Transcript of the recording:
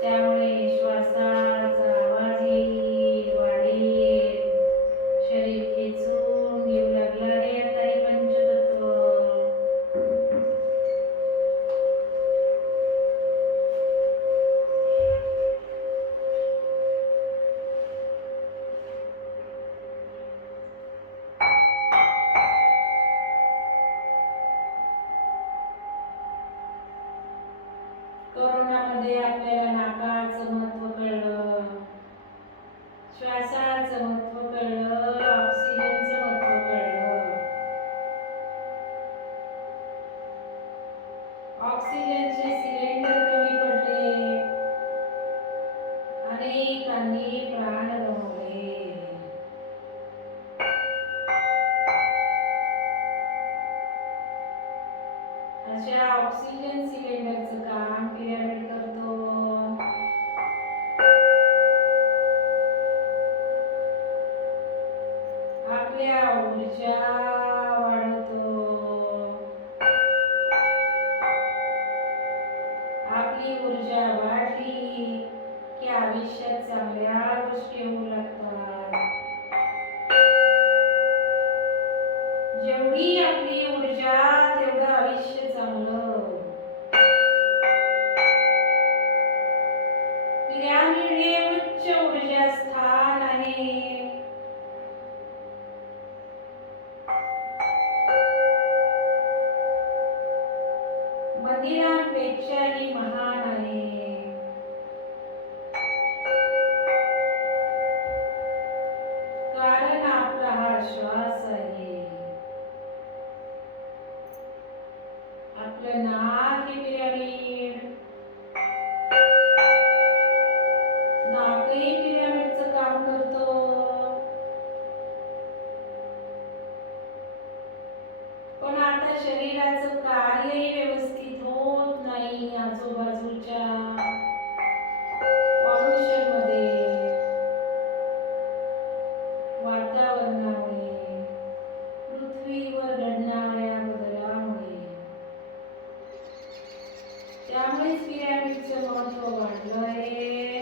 त्यामुळे कोरोनामध्ये आपल्याला नाकाचं महत्त्व कळलं. श्वासाचं महत्त्व कळलं. ऑक्सिजनचं महत्त्व कळलं. ऑक्सिजन अशा ऑक्सिजन सिलेंडरचं काम पिरामिड करतो. आपल्या ऊर्जा वाढवतो. आपली ऊर्जा वाढली की आयुष्यात चांगल्या गोष्टी होऊ लागतात. पिरामिड हे उच्च ऊर्जा स्थान आहे. मंदिरांपेक्षाही महान आहे. कारण आपला हा श्वास आहे. आपलं नाक हे पिरामिड. आता शरीराचं कार्यही व्यवस्थित होत नाही आजूबाजूच्या वातावरणामुळे पृथ्वीवर बदलामुळे. त्यामुळेच पिरॅमिडचं महत्त्व वाढलं आहे.